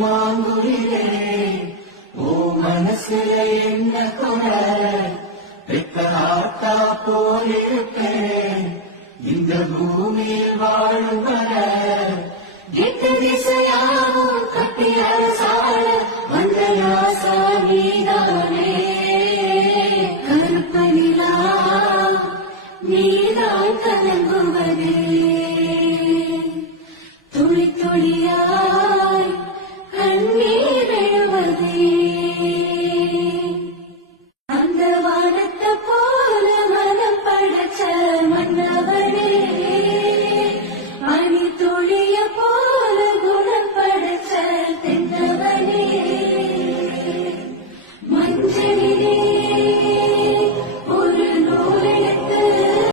மாங்குடிலே ஓ மனசுல என்ன குறை பெத்த ஆத்தா போலிருப்பேன் இந்த பூமியில் வாழும் வர எட்டு திசையாவும் கட்டி அரசாள வந்த ராசா நீதானே கருப்பனிலா நீதான் கலங்குவதே துளி துளியா